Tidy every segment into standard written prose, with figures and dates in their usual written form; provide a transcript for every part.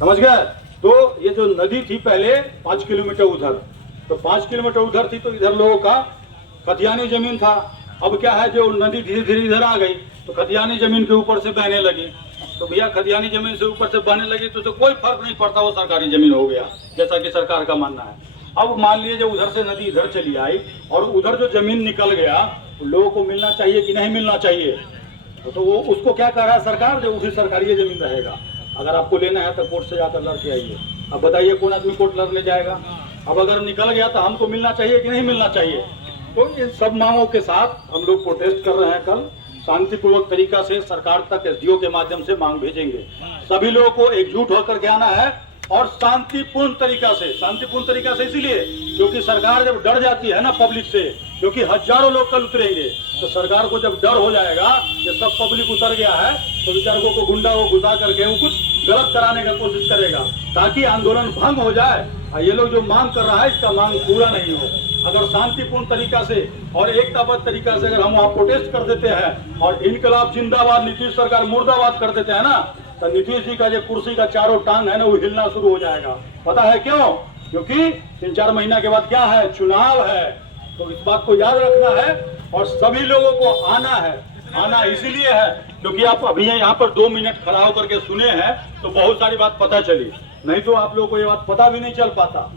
समझ गए। तो ये जो नदी थी पहले 5 किलोमीटर उधर, तो 5 किलोमीटर उधर थी तो इधर लोगों का खतियानी जमीन था। अब क्या है, जो नदी धीरे धीरे इधर आ गई तो खतियानी जमीन के ऊपर से बहने लगी। तो भैया खतियानी जमीन से ऊपर से बहने लगी तो कोई फर्क नहीं पड़ता, वो सरकारी जमीन हो गया, जैसा कि सरकार का मानना है। अब मान लीजिए जो उधर से नदी इधर चली आई और उधर जो जमीन निकल गया, लोगों को मिलना चाहिए कि नहीं मिलना चाहिए? तो वो उसको क्या कर रहा है सरकार, जो उसी सरकारी जमीन रहेगा। अगर आपको लेना है तो कोर्ट से जाकर लड़के आइए। अब बताइए कौन आदमी कोर्ट लड़ने जाएगा? अब अगर निकल गया तो हमको मिलना चाहिए कि नहीं मिलना चाहिए? तो इन सब मांगों के साथ हम लोग प्रोटेस्ट कर रहे हैं। कल शांतिपूर्वक तरीका से सरकार तक एसडीओ के माध्यम से मांग भेजेंगे। सभी लोगों को एकजुट होकर के आना है और शांतिपूर्ण तरीका से इसीलिए क्योंकि सरकार जब डर जाती है ना पब्लिक से, क्योंकि हजारों लोग कल उतरेंगे, तो सरकार को जब डर हो जाएगा कि सब पब्लिक उतर गया है तो विचारकों को गुंडा को घुसा करके वो कुछ गलत कराने का कोशिश करेगा ताकि आंदोलन भंग हो जाए। और ये लोग जो मांग कर रहा है इसका मांग पूरा नहीं हो। अगर शांतिपूर्ण तरीका से और एकताबद्ध तरीका से अगर हम वहाँ प्रोटेस्ट कर देते हैं और इनकलाब जिंदाबाद नीतीश सरकार मुर्दाबाद कर देते हैं ना, तो नीतीश जी का जो कुर्सी का चारों टांग है ना वो हिलना शुरू हो जाएगा। पता है क्यों? क्योंकि 3-4 महीना के बाद क्या है, चुनाव है। तो इस बात को याद रखना है और सभी लोगों को आना है। आना इसीलिए है क्योंकि आप अभी यहाँ पर 2 मिनट खड़ा होकर के सुने हैं तो बहुत सारी बात पता चली, नहीं तो आप लोगों को ये बात पता भी नहीं चल पाता।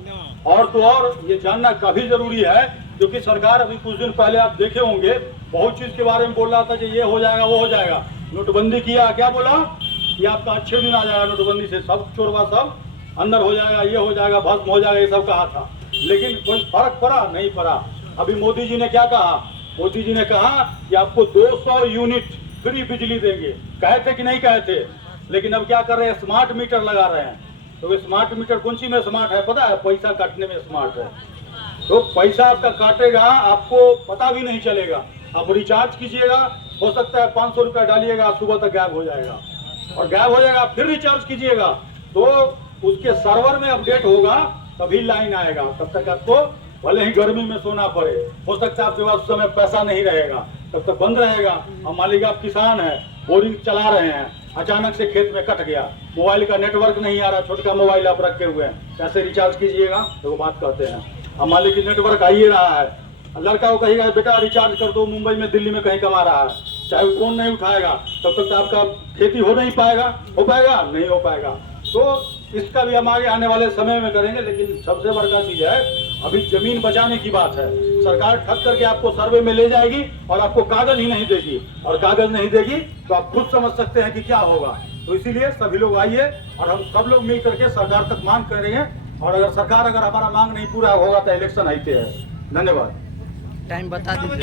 और तो और ये जानना काफी जरूरी है क्योंकि सरकार अभी कुछ दिन पहले आप देखे होंगे बहुत चीज के बारे में बोल रहा था कि ये हो जाएगा वो हो जाएगा। नोटबंदी किया, क्या बोला कि आपका अच्छे दिन आ जाएगा, नोटबंदी से सब चोरवा सब अंदर हो जाएगा, ये हो जाएगा, भस्म हो जाएगा, ये सब कहा था। लेकिन कोई फर्क पड़ा नहीं पड़ा। अभी मोदी जी ने क्या कहा? मोदी जी ने कहा कि आपको 200 यूनिट फ्री बिजली देंगे। कहे थे कि नहीं कहे थे? लेकिन अब क्या कर रहे हैं, स्मार्ट मीटर लगा रहे हैं। तो स्मार्ट मीटर कौन सी में स्मार्ट है पता है? पैसा काटने में स्मार्ट है। तो पैसा आपका काटेगा, आपको पता भी नहीं चलेगा। आप रिचार्ज कीजिएगा, हो सकता है 500 रुपया डालिएगा, सुबह तक गायब हो जाएगा और गायब हो जाएगा। फिर रिचार्ज कीजिएगा तो उसके सर्वर में अपडेट होगा, तभी लाइन आएगा। तब तक आपको भले ही गर्मी में सोना पड़े, हो सकता है आपके पास उस समय पैसा नहीं रहेगा, तब तक बंद रहेगा। और मान लीजिए आप किसान हैं, बोरिंग चला रहे हैं, अचानक से खेत में कट गया, मोबाइल का नेटवर्क नहीं आ रहा, छोटा मोबाइल आप रखे हुए हैं, कैसे रिचार्ज कीजिएगा? तो वो बात कहते हैं। अब मान लीजिए नेटवर्क आ ही रहा है, लड़का को कहिएगा बेटा रिचार्ज कर दो, मुंबई में दिल्ली में कहीं कमा रहा है, चाहे वो फोन नहीं उठाएगा, तब तक तो आपका खेती हो नहीं पाएगा। हो पाएगा? नहीं हो पाएगा। तो इसका भी हम आगे आने वाले समय में करेंगे। लेकिन सबसे बड़का चीज है अभी जमीन बचाने की बात है। सरकार ठग करके आपको सर्वे में ले जाएगी और आपको कागज ही नहीं देगी, और कागज नहीं देगी तो आप खुद समझ सकते हैं कि क्या होगा। तो इसीलिए सभी लोग आइए और हम सब लोग मिल करके सरकार तक मांग करेंगे। और अगर सरकार हमारा मांग नहीं पूरा होगा तो इलेक्शन आते हैं। धन्यवाद। टाइम बता दीजिए।